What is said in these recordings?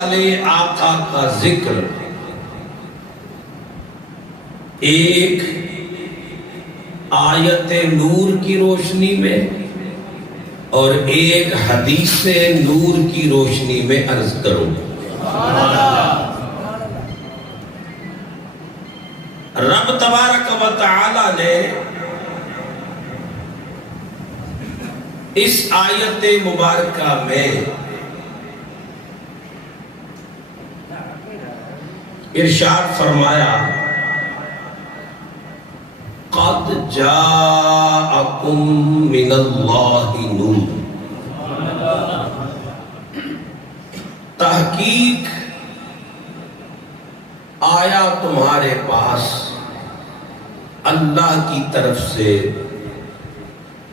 آقا کا ذکر ایک آیت نور کی روشنی میں اور ایک حدیث نور کی روشنی میں عرض کروں. رب تبارک و تعالی نے اس آیت مبارکہ میں ارشاد فرمایا قد جاءکم من اللہ نور، تحقیق آیا تمہارے پاس اللہ کی طرف سے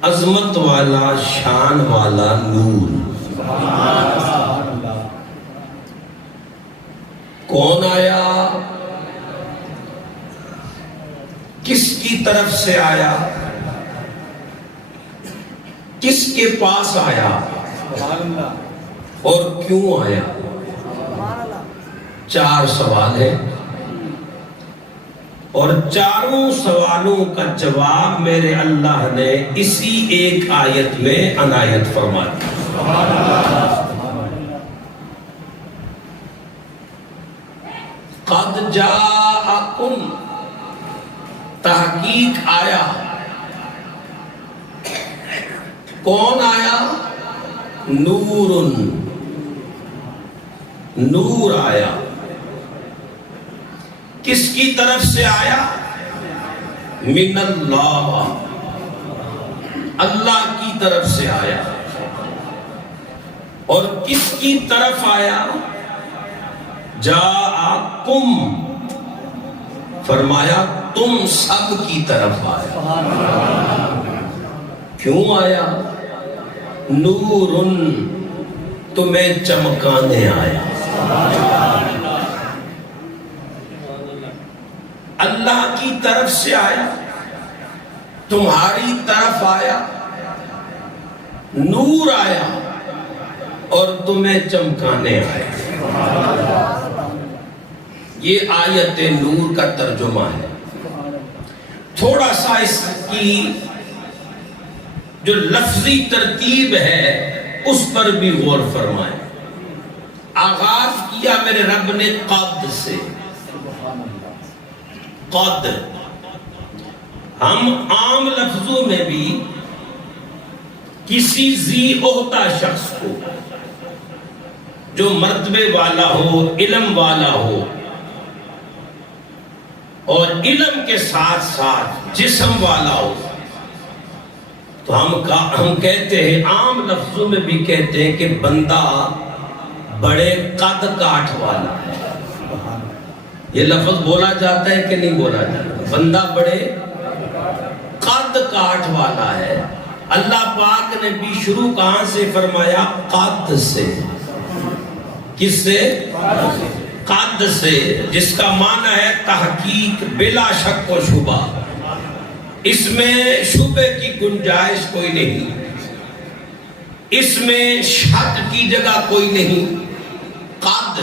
عظمت والا شان والا نور. کون آیا؟ کس کی طرف سے آیا؟ کس کے پاس آیا اور کیوں آیا؟ چار سوال ہیں اور چاروں سوالوں کا جواب میرے اللہ نے اسی ایک آیت میں عنایت فرما دیا. قد جاءکم، تحقیق آیا. کون آیا؟ نور، نور آیا. کس کی طرف سے آیا؟ من اللہ، اللہ کی طرف سے آیا. اور کس کی طرف آیا؟ جاءکم، فرمایا تم سب کی طرف آیا. کیوں آیا؟ نورن، تمہیں چمکانے آیا. اللہ کی طرف سے آیا، تمہاری طرف آیا، نور آیا اور تمہیں چمکانے آیا. یہ آیت نور کا ترجمہ ہے. تھوڑا سا اس کی جو لفظی ترتیب ہے اس پر بھی غور فرمائیں. آغاز کیا میرے رب نے قد سے. قد ہم عام لفظوں میں بھی کسی ذی عہدہ شخص کو جو مرتبے والا ہو، علم والا ہو اور علم کے ساتھ ساتھ جسم والا ہو تو ہم کہتے ہیں، عام لفظوں میں بھی کہتے ہیں کہ بندہ بڑے قد کاٹ والا ہے. یہ لفظ بولا جاتا ہے کہ نہیں بولا جاتا؟ بندہ بڑے قد کاٹ والا ہے. اللہ پاک نے بھی شروع کہاں سے فرمایا؟ قد سے. کس سے؟ قد سے، جس کا معنی ہے تحقیق، بلا شک و شبہ. اس میں شبہ کی گنجائش کوئی نہیں، اس میں شک کی جگہ کوئی نہیں. قد،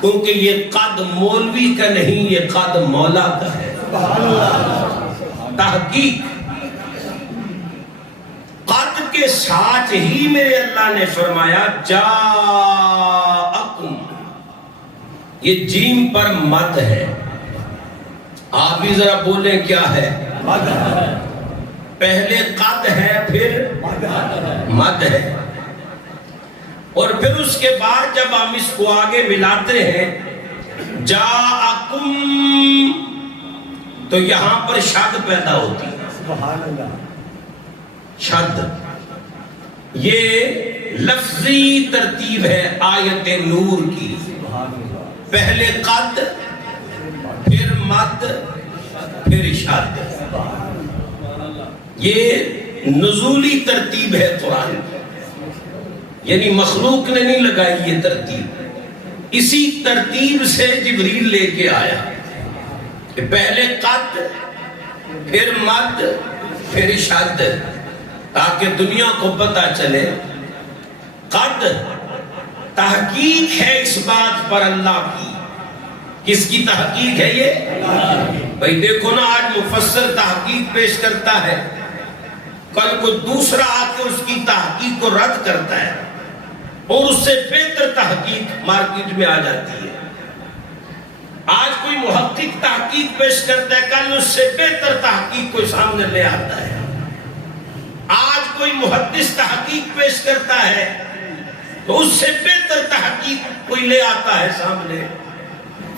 کیونکہ یہ قد مولوی کا نہیں، یہ قد مولا کا ہے. تحقیق. قد کے ساتھ ہی میرے اللہ نے فرمایا جاءکم. یہ جیم پر مد ہے. آپ بھی ذرا بولیں کیا ہے؟ مد ہے. پہلے قد ہے پھر مد ہے. اور پھر اس کے بعد جب ہم اس کو آگے ملاتے ہیں جاءکم تو یہاں پر شد پیدا ہوتی ہے. شد یہ لفظی ترتیب ہے آیت نور کی. پہلے قد، پھر مد، پھر شد. یہ نزولی ترتیب ہے قرآن، یعنی مخلوق نے نہیں لگائی یہ ترتیب. اسی ترتیب سے جبریل لے کے آیا کہ پہلے قد، پھر مد، پھر شد، تاکہ دنیا کو پتہ چلے قد تحقیق ہے اس بات پر اللہ کی. کس کی تحقیق ہے یہ؟ بھائی دیکھو نا، آج مفسر تحقیق پیش کرتا ہے، کل کو دوسرا آ کے اس کی تحقیق کو رد کرتا ہے اور اس سے بہتر تحقیق مارکیٹ میں آ جاتی ہے. آج کوئی محقق تحقیق پیش کرتا ہے، کل اس سے بہتر تحقیق کوئی سامنے لے آتا ہے. آج کوئی محدث تحقیق پیش کرتا ہے تو اس سے بہتر تحقیق کوئی لے آتا ہے سامنے.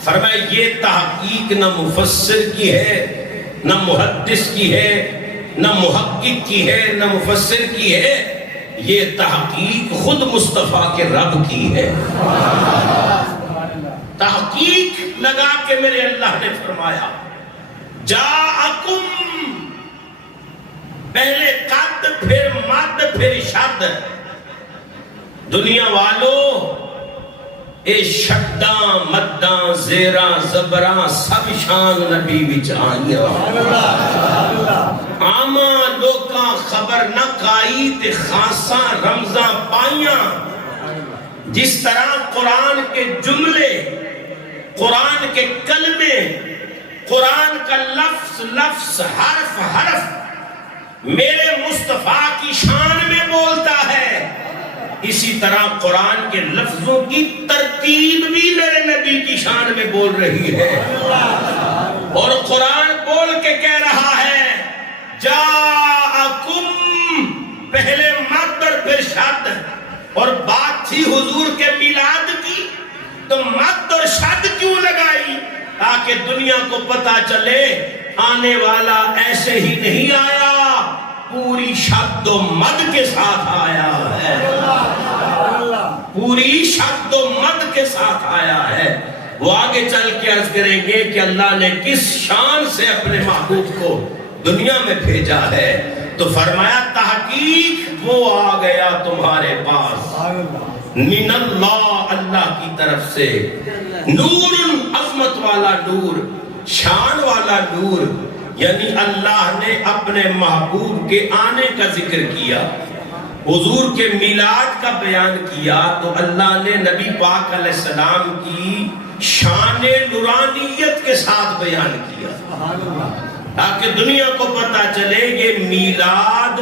فرمایا یہ تحقیق نہ مفسر کی ہے، نہ محدث کی ہے، نہ محقق کی ہے، نہ مفسر کی ہے، یہ تحقیق خود مصطفیٰ کے رب کی ہے. تحقیق لگا کے میرے اللہ نے فرمایا جاءکم، پہلے قد پھر مد پھر شد. دنیا والو اے شداں مداں زیراں زبراں سب شان نبی وچ آئیاں. عاماں لوکاں خبر نہ کائی تے خاصاں رمزاں پائیاں. جس طرح قرآن کے جملے، قرآن کے کلمے، قرآن کا لفظ لفظ حرف حرف میرے مصطفیٰ کی شان میں بولتا ہے، اسی طرح قرآن کے لفظوں کی ترتیب بھی میرے نبی کی شان میں بول رہی ہے. اور قرآن بول کے کہہ رہا ہے جاءکم، پہلے مد اور پھر شد. اور بات تھی حضور کے میلاد کی تو مد اور شد کیوں لگائی؟ تاکہ دنیا کو پتا چلے آنے والا ایسے ہی نہیں آیا، پوری شد و مد کے ساتھ آیا ہے. پوری شد و مد کے ساتھ آیا ہے. وہ آگے چل کے عرض کریں گے کہ اللہ نے کس شان سے اپنے محبوب کو دنیا میں بھیجا ہے. تو فرمایا تحقیق وہ آ گیا تمہارے پاس من اللہ، اللہ کی طرف سے. نور، عظمت والا نور، شان والا نور. یعنی اللہ نے اپنے محبوب کے آنے کا ذکر کیا، حضور کے میلاد کا بیان کیا، تو اللہ نے نبی پاک علیہ السلام کی شان نورانیت کے ساتھ بیان کیا تاکہ دنیا کو پتا چلے یہ میلاد،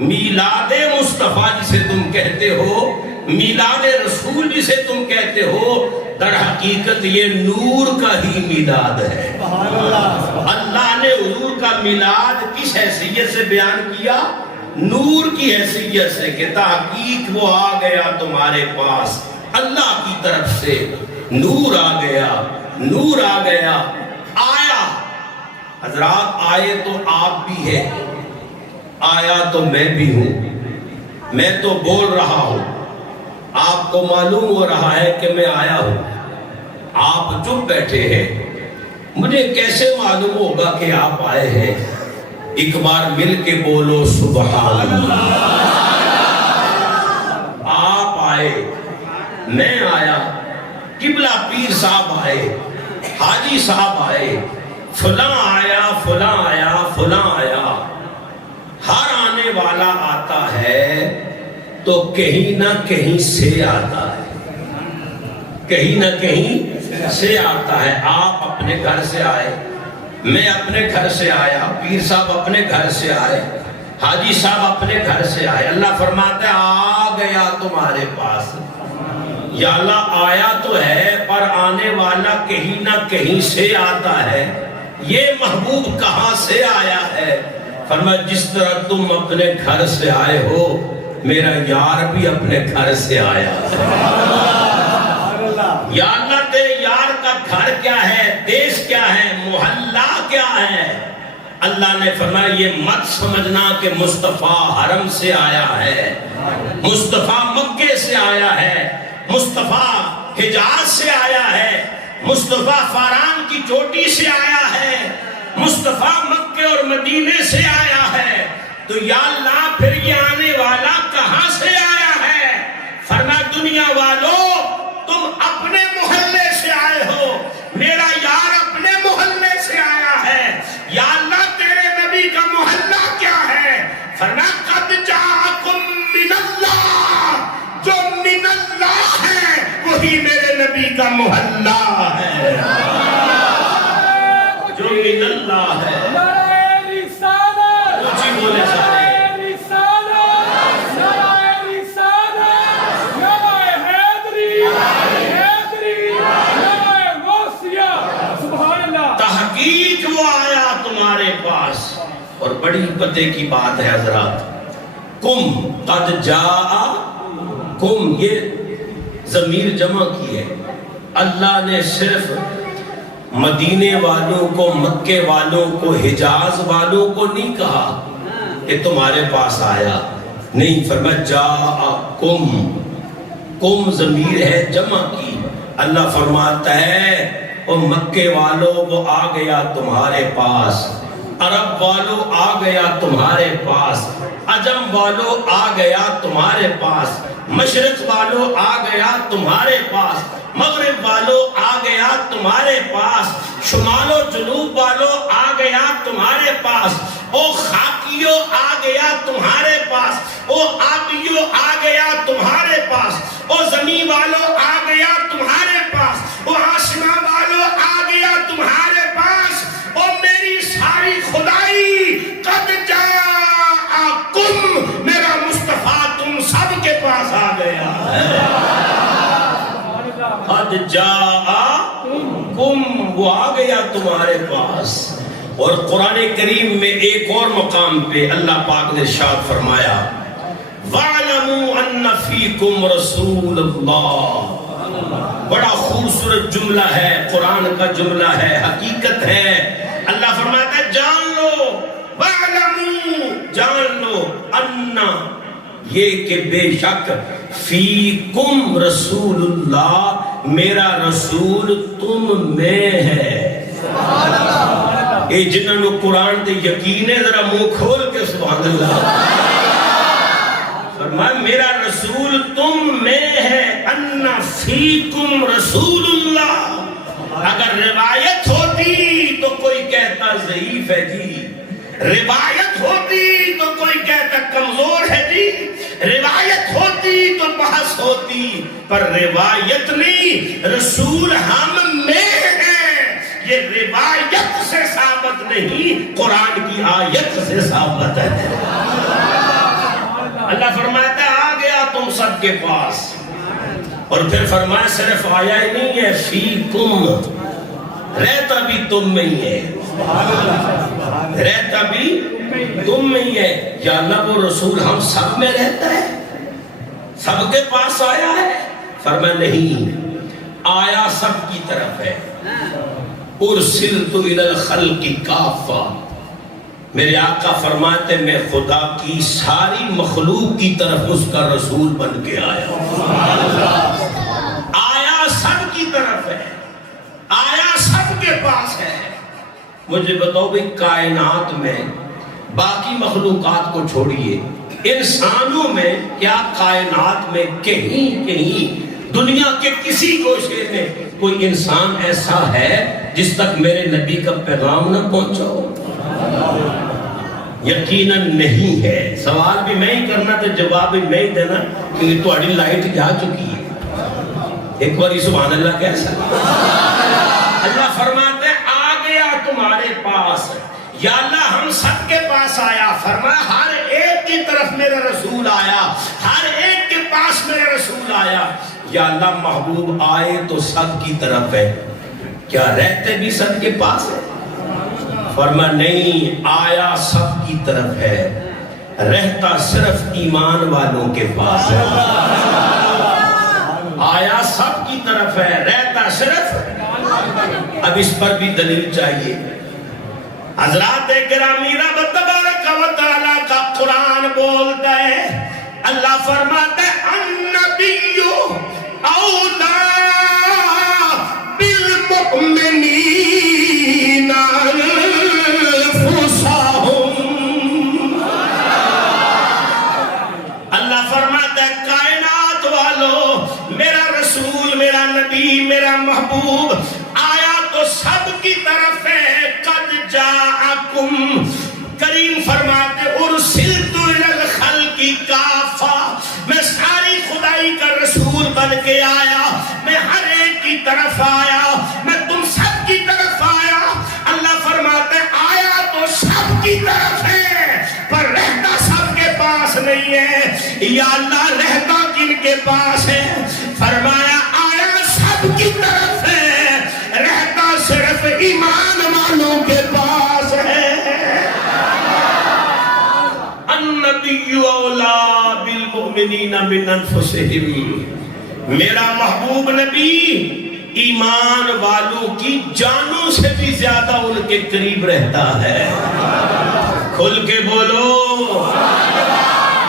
میلاد مصطفیٰ جسے تم کہتے ہو، میلاد رسول جسے تم کہتے ہو، در حقیقت یہ نور کا ہی میلاد ہے. اللہ نے حضور کا میلاد کس حیثیت سے بیان کیا؟ نور کی حیثیت سے، کہ تحقیق وہ آ گیا تمہارے پاس اللہ کی طرف سے. نور آ گیا، نور آ گیا. آیا حضرات، آئے تو آپ بھی ہیں، آیا تو میں بھی ہوں. میں تو بول رہا ہوں، آپ کو معلوم ہو رہا ہے کہ میں آیا ہوں. آپ چپ بیٹھے ہیں، مجھے کیسے معلوم ہوگا کہ آپ آئے ہیں؟ ایک بار مل کے بولو سبحان اللہ. آپ آئے، میں آیا، قبلہ پیر صاحب آئے، حاجی صاحب آئے، فلاں آیا، فلاں آیا، فلاں آیا. ہر آنے والا آتا ہے تو کہیں نہ کہیں سے آتا ہے، کہیں نہ کہیں سے آتا ہے. آپ اپنے گھر سے آئے، میں اپنے گھر سے آیا، پیر صاحب اپنے گھر سے آئے، حاجی صاحب اپنے گھر سے آئے. اللہ فرماتا ہے آ گیا تمہارے پاس. یا اللہ آیا تو ہے پر آنے والا کہیں نہ کہیں سے آتا ہے. یہ محبوب کہاں سے آیا ہے؟ فرمایا جس طرح تم اپنے گھر سے آئے ہو، میرا یار بھی اپنے گھر سے آیا. یا اللہ تیرے یار کا گھر کیا ہے، دیش کیا ہے، محلہ کیا ہے؟ اللہ نے فرمایا یہ مت سمجھنا کہ مصطفیٰ حرم سے آیا ہے، مصطفیٰ مکے سے آیا ہے، مصطفیٰ حجاز سے آیا ہے، مصطفیٰ فاران کی چوٹی سے آیا ہے، مصطفیٰ مکے اور مدینے سے آیا ہے. تو یا اللہ پھر یہ آنے والا کہاں سے آیا ہے؟ فرمایا دنیا والوں تم اپنے محلے سے آئے ہو، میرا یار اپنے محلے سے آیا ہے. یا اللہ تیرے نبی کا محلہ کیا ہے؟ فرمایا قد جاءکم من اللہ، جو من اللہ ہے نبی کا محلہ ہے جو من اللہ ہے. اونچی بولے سارے. تحقیق وہ آیا تمہارے پاس. اور بڑی پتے کی بات ہے حضرات, کم قد جاء کم, یہ ضمیر جمع کی ہے. اللہ نے صرف مدینے والوں کو, مکے والوں کو, حجاز والوں کو نہیں کہا کہ تمہارے پاس آیا, نہیں فرمایا جاءکم. کم ضمیر ہے جمع کی. اللہ فرماتا ہے او مکے والوں وہ آ گیا تمہارے پاس, عرب والوں آ گیا تمہارے پاس, عجم والوں آ گیا تمہارے پاس, مشرق والوں آ گیا تمہارے پاس, مغرب والوں آ گیا تمہارے پاس, شمال و جنوب والوں آ گیا تمہارے پاس, او خاکیوں آ گیا تمہارے پاس, او آبیوں آ گیا تمہارے پاس, او زمین والوں آ گیا تمہارے پاس, او آسمان والوں آ گیا تمہارے پاس. او میری ساری خدائی قد جاءکم, میرا مصطفیٰ تم سب کے پاس آ گیا ہے. قد جاءکم, وہ آ گیا تمہارے پاس. اور قرآن کریم میں ایک اور مقام پہ اللہ پاک نے ارشاد فرمایا وَاعْلَمُوا أَنَّ فِيكُمْ رَسُولَ اللَّهِ. بڑا خوبصورت جملہ ہے, قرآن کا جملہ ہے, حقیقت ہے. اللہ فرماتا ہے جان لو, وَاعْلَمُوا, جان لو, اَنَّ, یہ کہ بے شک, فِيكُمْ رَسُولُ اللَّهِ, میرا رسول تم میں ہے. اے جنہوں نے قرآن دے یقین ہے ذرا منہ کھول کے سبحان اللہ. فرمایا میرا رسول تم میں ہے. ان فیکم رسول اللہ. اگر روایت ہوتی تو کوئی کہتا ضعیف ہے جی, روایت ہوتی تو کوئی کہتا کمزور ہے جی, روایت ہوتی تو بحث ہوتی, پر روایت نہیں, رسول ہم میں ہے. یہ روایت سے ثابت نہیں, قرآن کی آیت سے ثابت ہے. اللہ فرماتا ہے آ گیا تم سب کے پاس. اور پھر فرمایا صرف آیا ہی نہیں ہے, فیکم, رہتا بھی تم میں ہی ہے, رہتا بھی تم میں ہی ہے. یا اللہ وہ رسول ہم سب میں رہتا ہے, سب کے پاس آیا ہے. فرمایا نہیں, آیا سب کی طرف ہے. ارسلت الی الخلق کافہ, میرے آقا فرماتے میں خدا کی ساری مخلوق کی طرف اس کا رسول بن کے آیا. آیا سب کی طرف ہے, آیا سب کے پاس ہے. مجھے بتاؤ بھئی کائنات میں باقی مخلوقات کو چھوڑیے, انسانوں میں کیا کائنات میں کہیں کہیں دنیا کے کسی گوشے میں کوئی انسان ایسا ہے جس تک میرے نبی کا پیغام نہ پہنچا ہو؟ یقیناً نہیں ہے. سوال بھی میں ہی کرنا تو جواب بھی میں ہی دینا, کیونکہ تمہاری لائٹ جا چکی ہے. ایک باری سبحان اللہ کیسا. اللہ فرماتے ہیں آ گیا تمہارے پاس. یا اللہ ہم سب کے پاس آیا. فرمایا ہر ایک کی طرف میرا رسول آیا, ہر ایک کے پاس میرا رسول آیا. یا اللہ محبوب آئے تو سب کی طرف ہے, کیا رہتے بھی سب کے پاس ہے؟ فرمایا نہیں, آیا سب کی طرف ہے, رہتا صرف ایمان والوں کے پاس ہے. آیا سب کی طرف ہے, رہتا صرف. اب اس پر بھی دلیل چاہیے. حضرات گرامی رب تبارک و تعالیٰ کا قرآن بولتا ہے, اللہ فرماتا ہے النبی اولا بالمؤمنین انفسہم. اللہ فرماتا ہے کائنات والو, میرا رسول, میرا نبی, میرا محبوب آیا تو سب کی طرف ہے. قد جاءکم, کریم فرماتے ارسلت الی الخلق کافہ, میں ساری خدائی کا رسول بن کے آیا, میں ہر ایک کی طرف آیا، میں تم سب کی طرف آیا۔ اللہ فرماتے آیا تو سب کی طرف ہے پر رہتا سب کے پاس نہیں ہے۔ یا اللہ رہتا کن کے پاس ہے؟ فرمایا آیا سب کی طرف ہے، رہتا صرف ایمان والوں کے پاس ہے۔ النبی اولا بالمؤمنین من انفسہم، میرا محبوب نبی ایمان والوں کی جانوں سے بھی زیادہ ان کے قریب رہتا ہے۔ کھل کے بولو،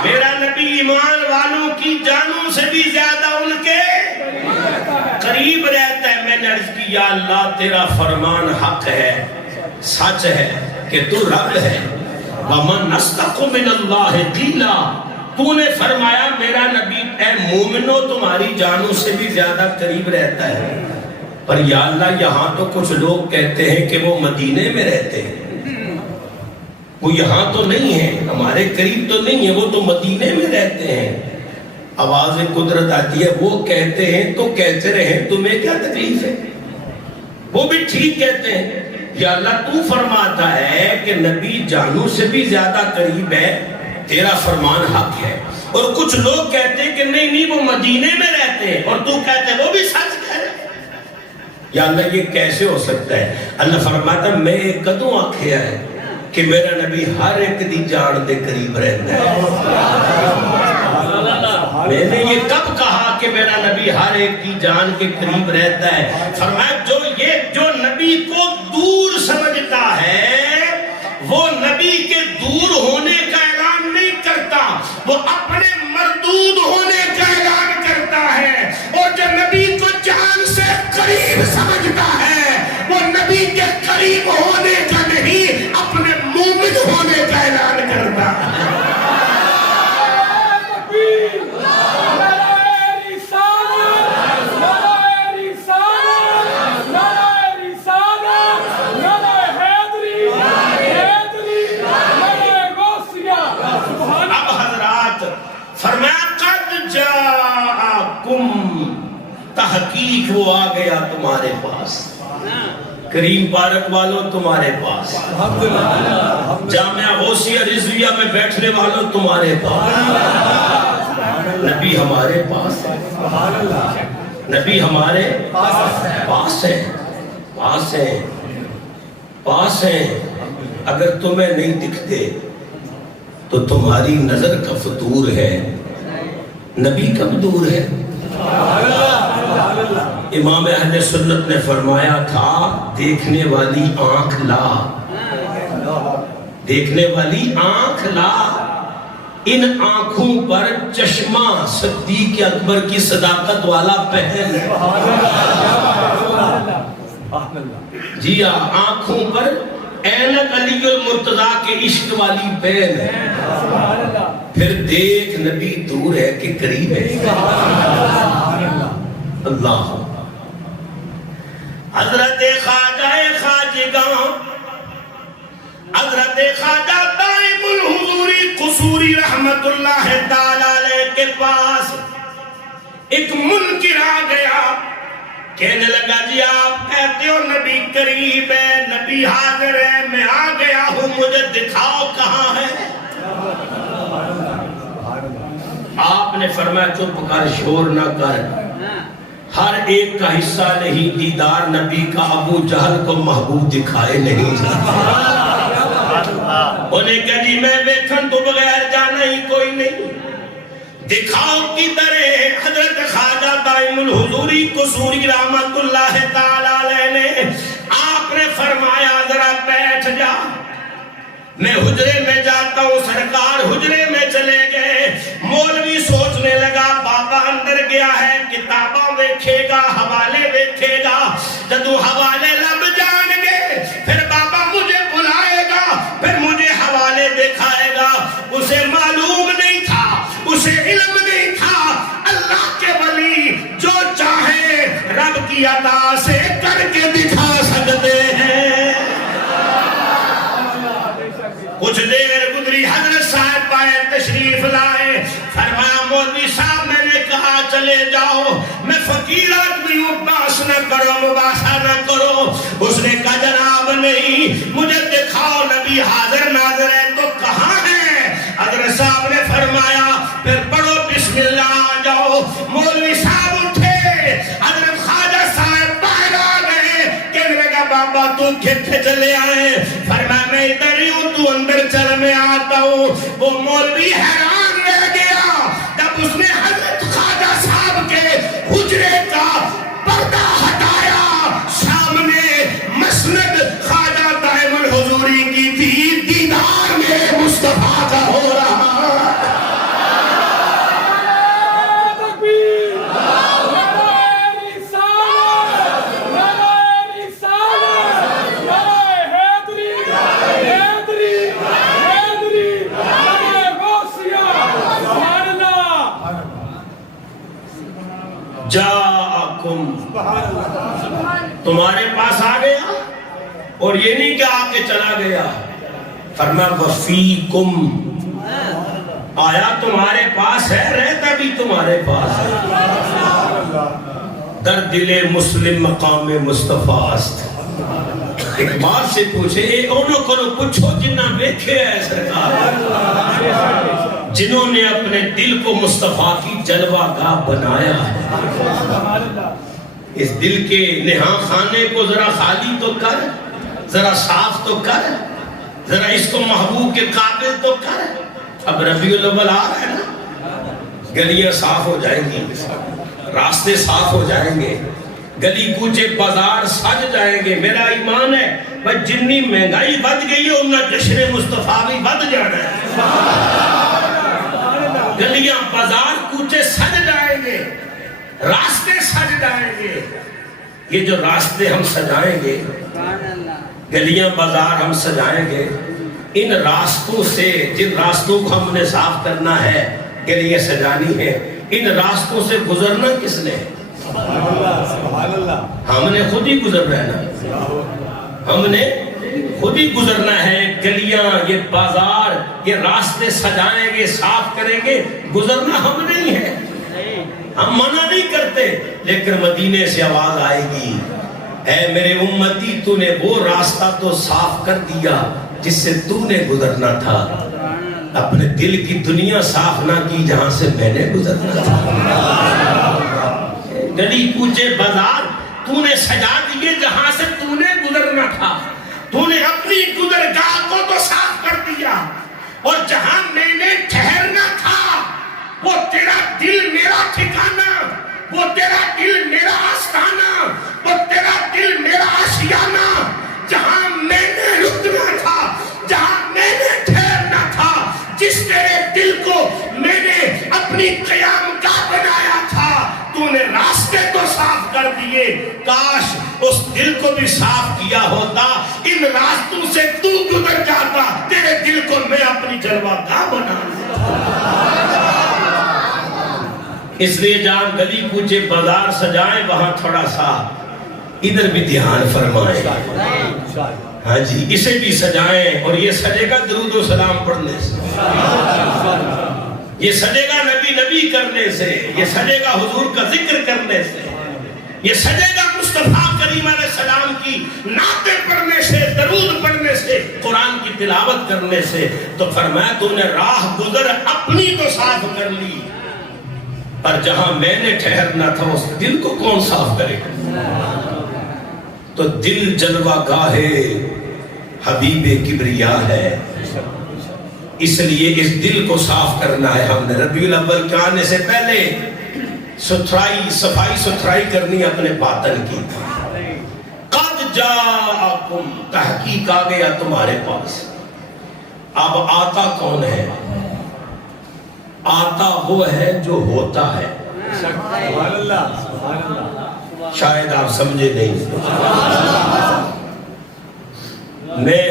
میرا نبی ایمان والوں کی جانوں سے بھی زیادہ ان کے قریب رہتا ہے۔ میں نے عرض کی یا اللہ تیرا فرمان حق ہے، سچ ہے کہ تو رب ہے۔ وَمَنْ أَصْدَقُ مِنَ اللَّهِ قِيلًا، تو نے فرمایا میرا نبی اے مومنو تمہاری جانوں سے بھی زیادہ قریب رہتا ہے۔ پر یا اللہ یہاں تو کچھ لوگ کہتے ہیں کہ وہ مدینے میں رہتے ہیں، وہ یہاں تو نہیں ہے، ہمارے قریب تو نہیں ہے، وہ تو مدینے میں رہتے ہیں۔ آواز قدرت آتی ہے وہ کہتے ہیں تو کہتے رہیں، تمہیں کیا تکلیف ہے؟ وہ بھی ٹھیک کہتے ہیں۔ یا اللہ تو فرماتا ہے کہ نبی جانوں سے بھی زیادہ قریب ہے، تیرا فرمان حق ہے۔ اور کچھ لوگ کہتے ہیں کہ نہیں وہ مدینے میں رہتے ہیں، اور تو کہتے ہیں وہ بھی سچ کہہ رہے ہیں۔ یا اللہ یہ کیسے ہو سکتا ہے؟ اللہ فرماتا میں ایک کدوں آکھیا ہے کہ میرا نبی ہر ایک دی جان دے قریب رہتا ہے۔ میں نے یہ کب کہا کہ میرا نبی ہر ایک کی جان کے قریب رہتا ہے؟ فرمایا جو نبی کو دور سمجھتا ہے وہ نبی کے دور ہونے کا اعلان نہیں کرتا، وہ اپنے مردود ہونے کا اعلان کرتا ہے۔ اور جو نبی کو جان سے قریب سمجھتا ہے وہ نبی کے قریب ہونے کا نہیں، اپنے مومن ہونے کا اعلان کرتا ہے۔ تحقیق وہ آ گیا تمہارے پاس، کریم پارک والوں تمہارے پاس، جامعہ غوثیہ رضویہ میں بیٹھنے والوں تمہارے پاس، نبی ہمارے پاس ہے، نبی ہمارے پاس ہے، پاس ہے، پاس ہے۔ اگر تمہیں نہیں دکھتے تو تمہاری نظر کا فطور ہے، نبی کب دور ہے؟ امام اہل سنت نے فرمایا تھا دیکھنے والی آنکھ لا، دیکھنے والی آنکھ لا، ان آنکھوں پر چشمہ صدیق اکبر کی صداقت والا پہن۔ جی ہاں، آنکھوں پر اینک علی المرتضیٰ کے عشق والی پہن ہے۔ پھر دیکھ نبی دور ہے کہ قریب ہے؟ اللہ۔ حضرت خواجہ خواجگاں، حضرت خواجہ دائم الحضوری قصوری رحمت اللہ تعالی علیہ کے پاس ایک منکر آ گیا، کہنے لگا جی آپ کہتے ہو نبی قریب ہے، نبی حاضر ہے، میں آ گیا ہوں، مجھے دکھاؤ کہاں ہے۔ آپ نے فرمایا چپ کر، شور نہ کر، ہر ایک کا حصہ نہیں، دیدار نبی کا ابو جہل کو محبوب دکھائے نہیں انہیں کہا جی میں ویکھن تو بغیر جانا ہی کوئی نہیں، دکھاؤ کدھر ہے۔ حضرت خواجہ دائم الحضوری قصوری رحمت اللہ تعالی علیہ نے آپ نے فرمایا ذرا بیٹھ جا، میں حجرے میں جاتا ہوں۔ سرکار حجرے میں چلے گئے، مولوی سوچنے لگا بابا اندر گیا ہے، کتاباں دیکھے گا، حوالے دیکھے گا، جدو حوالے لب جان گے پھر بابا مجھے بلائے گا، پھر مجھے حوالے دکھائے گا۔ اسے معلوم نہیں تھا، اسے علم نہیں تھا، اللہ کے ولی جو چاہے رب کی عطا سے کر کے دکھا سکتے ہیں۔ کچھ دیر گزری، حضرت صاحب پائے تشریف لائے، فرمایا مولوی صاحب میں نے کہا چلے جاؤ، میں فقیر آدمی ہوں، پاس نہ کرو مباحثہ نہ کرو. اس نے کہا جناب نہیں, مجھے دکھاؤ نبی حاضر ناظر ہے تو کہاں ہے؟ حضرت صاحب نے فرمایا پھر پڑھو بسم اللہ آ جاؤ. مولوی صاحب اٹھے, حضرت خواجہ صاحب باہر آ گئے. کہنے لگا بابا تو کتنے چلے آئے؟ فرمایا میں ادھر ہی ہوں, تو اندر چل میں آتا ہوں. وہ مولوی حیران رہ گیا جب اس نے حضرت خواجہ صاحب کے حجرے کا پردہ ہٹایا. سامنے مسند خواجہ دائم الحضوری کی تھی, دیدار میں مصطفیٰ کا ہو رہا. جاءکم, تمہارے پاس آ گیا, اور یہ نہیں کہ آ کے چلا گیا. فرمایا وفیکم, آیا تمہارے پاس ہے, رہتا بھی تمہارے پاس ہے. در دل مسلم مقام مصطفیٰ است. ایک بات سے پوچھے, انہوں کو پوچھو جنہ دیکھے ہے سرکار, جنہوں نے اپنے دل کو مصطفیٰ کی جلوہ گاہ بنایا ہے. اس دل کے نہاں خانے کو ذرا خالی تو کر, ذرا صاف تو کر, ذرا اس کو محبوب کے قابل تو کر. اب ربیع الاول آ رہا ہے نا, گلیاں صاف ہو جائیں گی, راستے صاف ہو جائیں گے, گلی کوچے بازار سج جائیں گے. میرا ایمان ہے بس جنی مہنگائی بڑھ گئی ہے انہا جشن مصطفیٰ بھی بڑھ جانا ہے. گلیاں بازار کوچے سج جائیں گے, راستے سج جائیں گے. یہ جو راستے ہم سجائیں گے, گلیاں بازار ہم سجائیں گے, ان راستوں سے, جن راستوں کو ہم نے صاف کرنا ہے, گلیاں سجانی ہے, ان راستوں سے گزرنا کس نے؟ ہم نے خود ہی گزرنا ہے نا, ہم نے خود ہی گزرنا ہے. گلیاں, یہ بازار, یہ راستے سجائیں گے, صاف کریں گے, گزرنا ہم نہیں ہے. ہم منع نہیں کرتے, لیکن مدینے سے آواز آئے گی, اے میرے امتی تو نے وہ راستہ تو صاف کر دیا جس سے تو نے گزرنا تھا, اپنے دل کی دنیا صاف نہ کی جہاں سے میں نے گزرنا تھا. گلی کوچے بازار تو نے سجا دیے جہاں سے تو نے گزرنا تھا. تو نے اپنی گزرگاہ کو تو صاف کر دیا, اور جہاں میں نے ٹھہرنا تھا وہ تیرا دل میرا ٹھکانہ, وہ تیرا دل میرا آستانہ, وہ تیرا دل میرا آشیانہ. جہاں میں نے رکنا تھا, جہاں میں نے ٹھہرنا تھا, جس تیرے دل کو میں نے اپنی قیام گاہ بنایا تھا, تو نے راستے تو صاف کر دیے. کاش اس دل کو بھی صاف کیا ہوتا, ان راستوں سے تو گزر جاتا, تیرے دل کو میں اپنی جلوہ گاہ بنا لیتا. اس لیے جہاں گلی کوچے بازار سجائیں وہاں تھوڑا سا ادھر بھی دھیان فرمائیں. ہاں جی, اسے بھی سجائیں, اور یہ سجے گا درود و سلام پڑھنے سے, یہ سجے گا نبی نبی کرنے سے, یہ سجے گا حضور کا ذکر کرنے سے, یہ سجے گا مصطفیٰ کریم علیہ السلام کی نعتیں پڑھنے سے, درود پڑھنے سے, قرآن کی تلاوت کرنے سے. تو فرمایا تو نے راہ گزر اپنی تو صاف کر لی, پر جہاں میں نے ٹھہرنا تھا اس دل کو کون صاف کرے گا؟ تو دل جلوہ گاہ حبیب کبریا ہے, اس لیے اس دل کو صاف کرنا ہے. ہم نے ربیع الاول کے آنے سے پہلے صفائی ستھرائی کرنی اپنے باطن کی. قد جاءکم, تحقیق آ گیا تمہارے پاس. اب آتا کون ہے؟ آتا وہ ہے جو ہوتا ہے. شاید آپ سمجھے نہیں. میں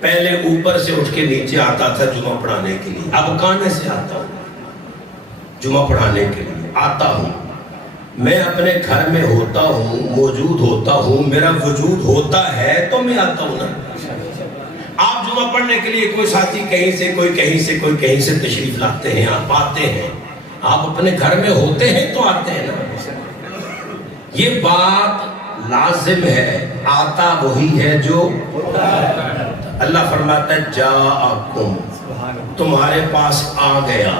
پہلے اوپر سے اٹھ کے نیچے آتا تھا جمعہ پڑھانے کے لیے, اب کانے سے آتا ہوں جمعہ پڑھانے کے لیے آتا ہوں. میں اپنے گھر میں ہوتا ہوں, موجود ہوتا ہوں, میرا وجود ہوتا ہے تو میں آتا ہوں نا. آپ جمعہ پڑھنے کے لیے کوئی ساتھی کہیں سے, کوئی کہیں سے, کوئی کہیں سے تشریف لاتے ہیں, آپ آتے ہیں, آپ اپنے گھر میں ہوتے ہیں تو آتے ہیں نا. یہ بات لازم ہے، آتا وہی ہے جو اللہ فرماتا ہے جاءکم، تمہارے پاس آ گیا،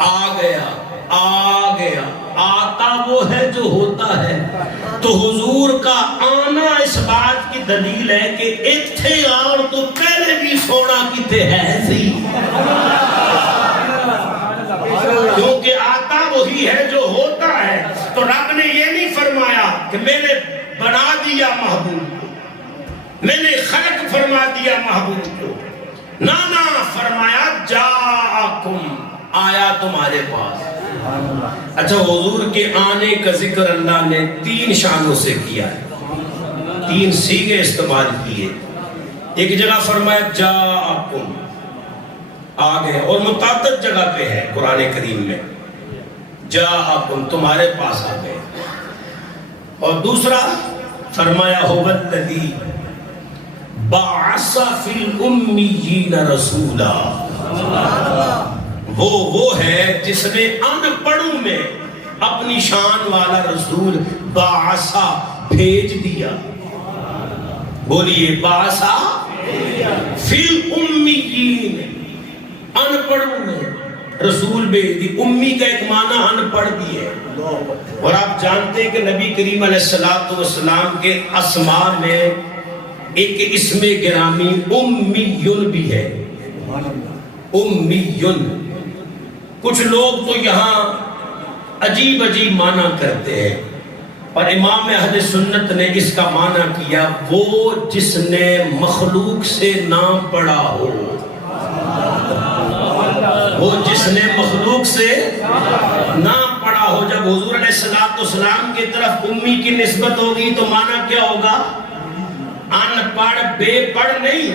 آ گیا، آ گیا، آتا وہ ہے جو ہوتا ہے۔ تو حضور کا آنا اس بات کی دلیل ہے کہ اتھے آن تو پہلے بھی سونا کتے ہے سی، کیونکہ آتا وہی ہے جو ہوتا ہے۔ تو رب نے یہ نہیں فرمایا کہ میں نے بنا دیا محبوب کو، میں نے خلق فرما دیا محبوب کو، نانا فرمایا جاءکم، آیا تمہارے پاس۔ اچھا، حضور کے آنے کا ذکر اللہ نے 3 شانوں سے کیا ہے، 3 صیغے استعمال کیے۔ ایک جگہ فرمایا جاءکم، آ گئے، اور متعدد جگہ پہ ہے قرآن کریم میں جاءکم، تمہارے پاس آ گئے۔ اور دوسرا فرمایا هو الذی بعث فی الامیین رسولا، وہ ہے جس نے ان پڑھوں میں اپنی شان والا رسول بعثا بھیج دیا۔ بولیے بعثا فی الامیین، ان پڑھوں میں رسول بھیج دی۔ امی کا ایک معنی ان پڑھ بھی ہے، اور آپ جانتے ہیں کہ نبی کریم علیہ السلام کے اسماء میں ایک اسم گرامی امیون بھی ہے، امیون۔ کچھ لوگ تو یہاں عجیب عجیب معنی کرتے ہیں، اور امام اہل سنت نے اس کا معنی کیا وہ جس نے مخلوق سے نام پڑھا ہو، وہ جس نے مخلوق سے نام پڑھا ہو۔ جب حضور علیہ السلام کی طرف امی کی نسبت ہوگی تو معنی کیا ہوگا؟ ان پڑھ، بے پڑھ نہیں،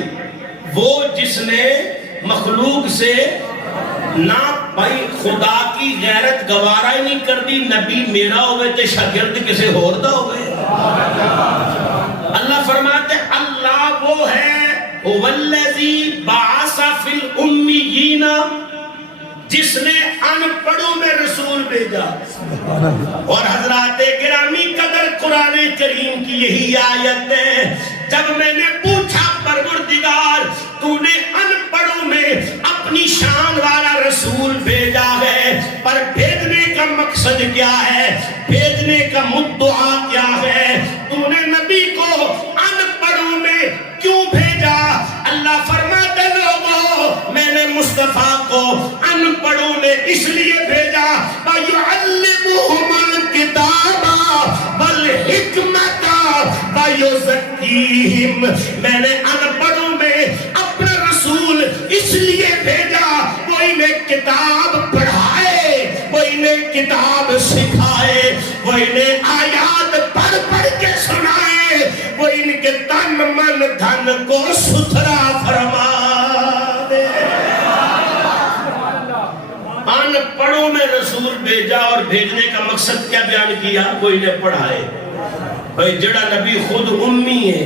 وہ جس نے مخلوق سے نہ بھائی خدا کی غیرت گوارا ہی نہیں کر دی، نبی میرا ہوئے تے شاگرد کسے اور دا ہوئے۔ اللہ فرماتے اللہ وہ ہے والذی بعث فی الامیین، جس نے ان پڑھوں میں رسول بھیجا۔ اور حضرات گرامی قدر قرآن کریم کی یہی آیت ہے، جب میں نے پوچھا پروردگار تو نے ان پڑھوں میں اپنی شان والا رسول بھیجا ہے، پر بھیجنے کا مقصد کیا ہے، بھیجنے کا مدعا کیا ہے، تو نے نبی کو ان پڑھوں میں کیوں بھیجا؟ اللہ فرماتے لوگوں میں نے مصطفیٰ کو ان پڑھوں میں اس لیے بھیجا وَيُعَلِّمُهُمُ الْكِتَابَ وَالْحِكْمَةَ وَيُزَكِّيهِمْ، میں نے ان پڑھوں میں اپنا رسول اس لیے بھیجا وہ انہیں کتاب پڑھائے، وہ انہیں کتاب سکھائے، وہ انہیں آیات پڑھ پڑھ کے سنائے، وہ ان کے تن من دھن کو ستھرا فرما دے۔ ان پڑھوں میں رسول بھیجا، اور بھیجنے کا مقصد کیا بیان کیا؟ وہ انہیں پڑھائے۔ بھائی جڑا نبی خود امی ہے،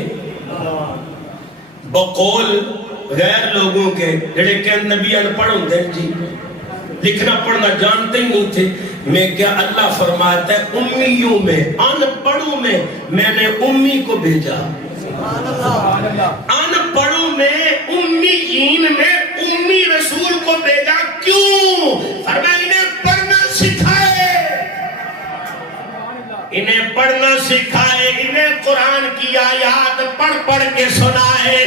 بقول غیر لوگوں کے جڑے کہ نبی ان پڑھ ہوندے جی، لکھنا پڑھنا جانتے ہی نہیں تھے، میں کیا اللہ فرماتا ہے امیوں میں، ان پڑھوں میں میں نے امی کو بھیجا۔ ان پڑھوں میں، امیین میں امی رسول کو بھیجا، کیوں؟ فرمایا انہیں پڑھنا سکھائے، انہیں پڑھنا سکھائے، انہیں قرآن کی آیات پڑھ پڑھ کے سنائے۔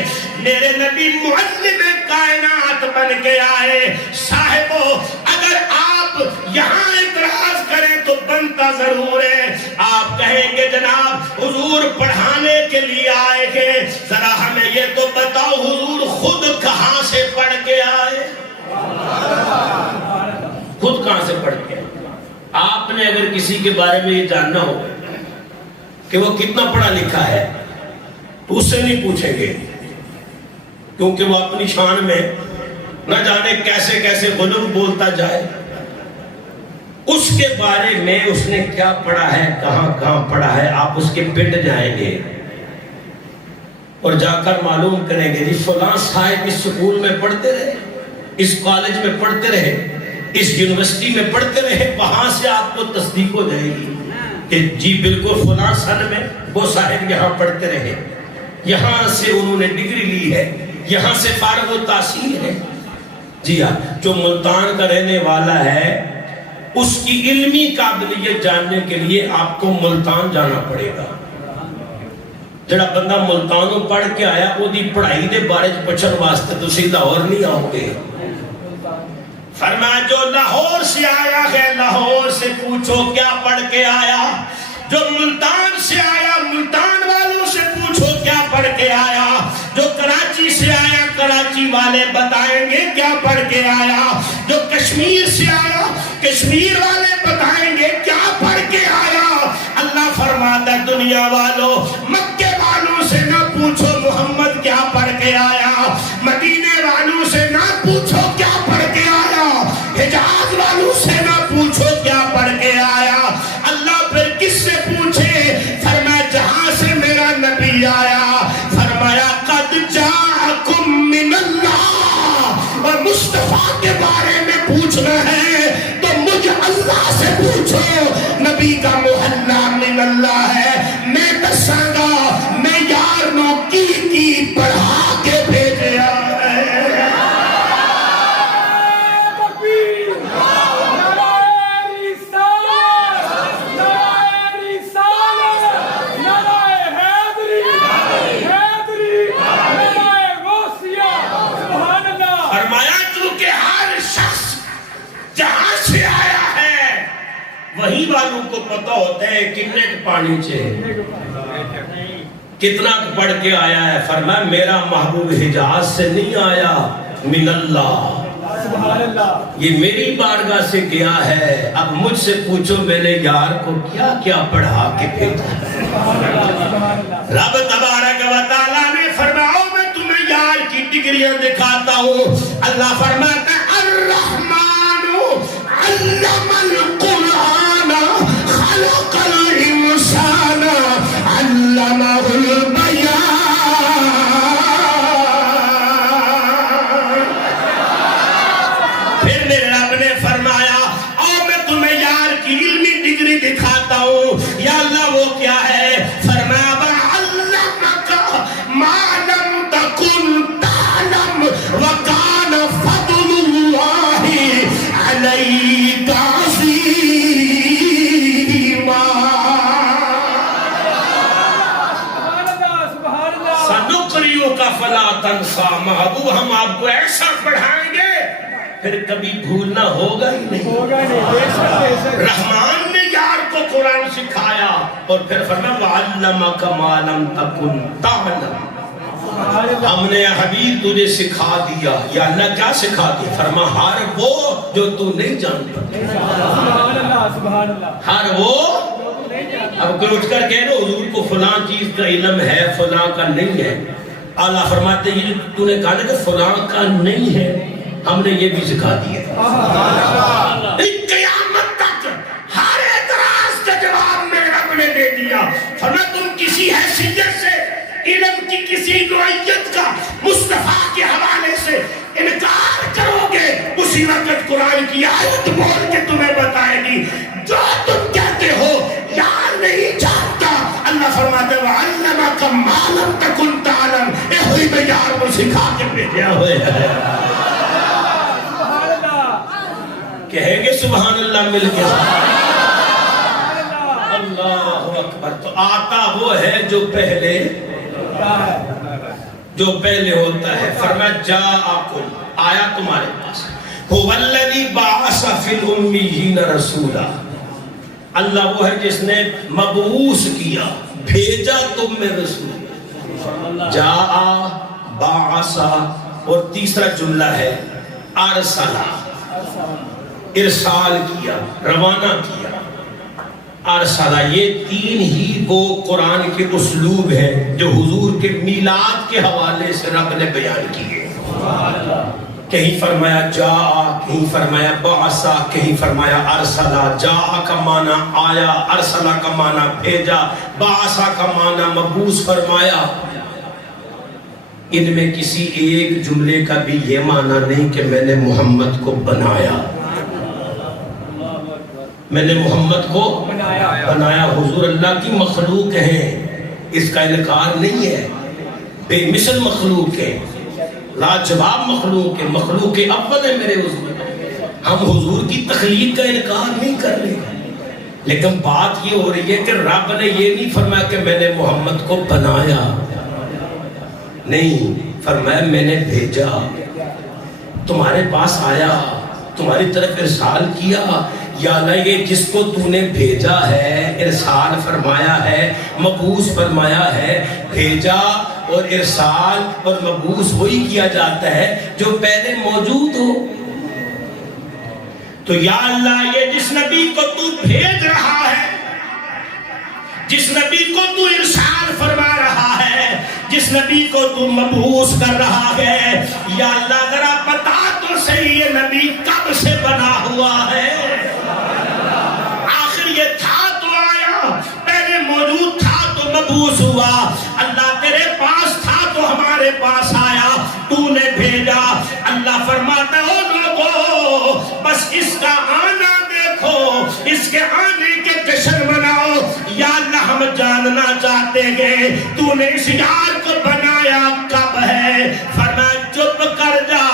میرے نبی معلم کائنات بن کے آئے۔ صاحبو اگر آپ یہاں اعتراض کریں تو بنتا ضرور ہے، آپ کہیں گے جناب حضور پڑھانے کے لیے آئے گے، ذرا ہمیں یہ تو بتاؤ حضور خود کہاں سے پڑھ کے آئے؟ خود کہاں سے پڑھ کے آئے؟ آپ نے اگر کسی کے بارے میں یہ جاننا ہو کہ وہ کتنا پڑھا لکھا ہے تو اس سے نہیں پوچھیں گے، کیونکہ وہ اپنی شان میں نہ جانے کیسے کیسے غلو بولتا جائے۔ اس کے بارے میں اس نے کیا پڑھا ہے، کہاں کہاں پڑھا ہے، آپ اس کے پنڈ جائیں گے اور جا کر معلوم کریں گے جی فلاں صاحب اس سکول میں پڑھتے رہے، اس کالج میں پڑھتے رہے، اس یونیورسٹی میں پڑھتے رہے، وہاں سے آپ کو تصدیق ہو جائے گی۔ کہ جی بالکل فلاں سن میں وہ صاحب یہاں پڑھتے رہے، یہاں سے انہوں نے ڈگری لی ہے، یہاں سے فارغ التحصیل ہے۔ جی ہاں، جو ملتان کا رہنے والا ہے اس کی علمی قابلیت جاننے کے لیے آپ کو ملتان جانا پڑے گا۔ جڑا بندہ ملتانوں پڑھ کے آیا وہ دی پڑھائی دے بارے پچھن واسطے تسی لاہور نہیں آؤ گے۔ فرمایا جو لاہور سے آیا ہے لاہور سے پوچھو کیا پڑھ کے آیا، جو ملتان سے آیا ملتان والوں سے پوچھو کیا پڑھ کے آیا، جو کراچی سے آیا کراچی والے بتائیں گے کیا پڑھ کے آیا، جو کشمیر سے آیا کشمیر والے بتائیں گے کیا پڑھ کے آیا۔ اللہ فرماتا ہے دنیا والوں مکے والوں سے نہ پوچھو محمد کیا پڑھ کے آیا، مدینے والوں سے نہ پوچھو کیا پڑھ کے آیا، حجاز والوں سے نہ پوچھو کیا پڑھ کے آیا۔ اللہ پھر کس سے پوچھے؟ فرمایا جہاں سے میرا نبی آیا، فرمایا قد جاءکم من اللہ، اور مصطفیٰ کے بارے میں پوچھنا ہے تو مجھ اللہ سے پوچھو، نبی کا محلہ من اللہ ہے۔ میں دساں گا میں یار نو کی پڑھا کے بھیجیا ہے۔ فرمایا چونکہ ہر شخص جہاں سے آیا ہے وہی والوں کو پتہ ہوتا ہے کتنے پانی چاہیے، کتنا پڑھ کے آیا ہے۔ فرمایا میرا محبوب حجاز سے نہیں آیا، من اللہ، یہ میری بارگاہ سے گیا ہے۔ اب مجھ سے پوچھو میرے یار کو کیا کیا پڑھا کے بھیجا۔ رب تبارک و تعالیٰ نے فرمایا میں تمہیں یار کی ڈگریاں دکھاتا ہوں۔ اللہ فرماتا ہے الرحمن علم القرآن خلق الانسان علمہ البیان۔ پھر میرے رب نے فرمایا اور میں تمہیں یار کی علمی ڈگری دکھاتا ہوں۔ یا اللہ وہ کیا ہے؟ فرمایا وَعَلَّمَكَ مَا لَمْ تَكُنْ تَعْلَمْ وَكَانَ فَضْلُ اللَّهِ عَلَيْكَ عَظِيمًا۔ سَنُقْرِئُكَ فَلَا تَنْسَىٰ، محبوب ہم آپ کو ایسا پڑھائیں گے پھر کبھی بھولنا ہوگا ہی نہیں۔ رحمان نے یار کو قرآن سکھایا اور پھر فرمایا وَعَلَّمَكَ مَا لَمْ تَكُنْ تَعْلَمْ، ہم نے حبیب تجھے سکھا دیا۔ یا اللہ کیا سکھا دیا؟ فرما ہر وہ جو تو نہیں جانتا، ہر وہ۔ اب کوئی اٹھ کر کہہ رہے حضور کو فلاں چیز کا علم ہے فلاں کا نہیں ہے، اللہ فرماتے ہیں تو نے کہا کہ فلاں کا نہیں ہے ہم نے یہ بھی سکھا دیا۔ قیامت تک ہر اعتراض کا جواب میرے رب نے دے دیا۔ فرمایا تم کسی حیثیت سے علم کی کسی نوعیت کا مصطفیٰ کے حوالے سے انکار کرو گے، اسی وقت قرآن کی آیت بول کے تمہیں بتائے گی جو تم کہتے ہو یار نہیں جانتا۔ اللہ فرماتے ہیں وَعَلَّمَكَ مَا لَمْ تَكُنْ تَعْلَمْ، اے ہوئی میں یار کو سکھا کے بھیجا ہوئے ہے۔ کہیں گے سبحان اللہ مل کے اللہ اکبر۔ تو آتا وہ ہے جو پہلے ہوتا ہے۔ فرمایا جاءکم، آیا تمہارے پاس، هو الذی بعث فی الامیین رسولا، اللہ وہ ہے جس نے مبعوث کیا، بھیجا تم میں رسول۔ جاء، بعث، اور تیسرا جملہ ہے ارسلا، ارسال کیا، روانہ کیا۔ ارسلہ، یہ تین ہی وہ قرآن کے اسلوب ہیں جو حضور کے میلاد کے حوالے سے رب نے بیان کیے۔ کہیں فرمایا جا، کہیں فرمایا بعثا، کہیں فرمایا ارسلہ۔ جا کا معنی آیا، ارسلہ کا معنی بھیجا، بعثا کا معنی مبعوث فرمایا۔ ان میں کسی ایک جملے کا بھی یہ معنی نہیں کہ میں نے محمد کو بنایا۔ میں نے محمد کو بنایا. حضور اللہ کی مخلوق ہیں، اس کا انکار نہیں ہے. بے مثل مخلوق ہے، لاجواب مخلوق ہے، مخلوق اول ہے میرے حضور. ہم حضور کی تخلیق کا انکار نہیں کر رہے، لیکن بات یہ ہو رہی ہے کہ رب نے یہ نہیں فرمایا کہ میں نے محمد کو بنایا، نہیں، فرمایا میں نے بھیجا، تمہارے پاس آیا، تمہاری طرف ارسال کیا. یا اللہ یہ جس کو تو نے بھیجا ہے، ارسال فرمایا ہے، مبعوث فرمایا ہے، بھیجا اور ارسال اور مبعوث وہی کیا جاتا ہے جو پہلے موجود ہو. تو یا اللہ یہ جس نبی کو تو بھیج رہا ہے، جس نبی کو تو ارسال فرما رہا ہے، جس نبی کو تو مبعوث کر رہا ہے، یا اللہ ذرا بتا تو صحیح یہ نبی کب سے بنا ہوا ہے؟ آخر یہ تھا تو آیا، پہلے موجود تھا تو مبعوث ہوا. اللہ تیرے پاس تھا تو ہمارے پاس آیا، تو نے بھیجا. اللہ فرماتا ہے او لوگو بس اس کا آنا دیکھو، اس کے آنے کے جشن مناؤ. یا اللہ ہم جاننا چاہتے ہیں تو نے اس یار کو بنایا کب ہے؟ فرمایا چپ کر جا،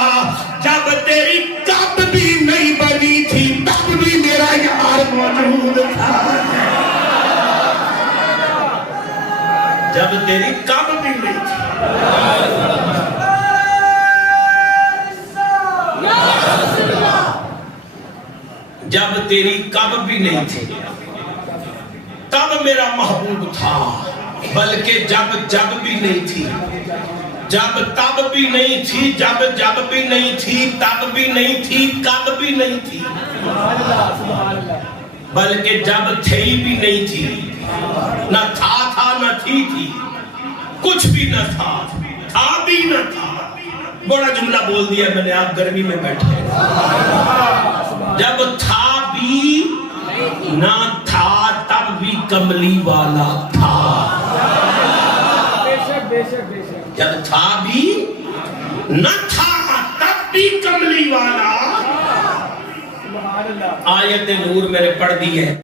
جب تیری کب بھی نہیں بنی تھی تب بھی میرا یار موجود تھا. جب تیری کب بھی نہیں تھی، جب تیری کب بھی نہیں تھی تب میرا محبوب تھا. بلکہ جب بھی نہیں تھی، جب تب بھی نہیں تھی، جب بھی نہیں تھی، تب بھی نہیں تھی، کب بھی نہیں تھی، بلکہ جب تھی بھی نہیں تھی، نہ تھا نہ تھی، کچھ بھی نہ تھا بھی نہ تھا. بڑا جملہ بول دیا میں نے، آپ گرمی میں بیٹھے. جب تھا بھی نہ تھا تب بھی کملی والا تھا. جب تھا بھی نہ تھا تب بھی کملی والا. آیت نور میں نے پڑھ دی ہے.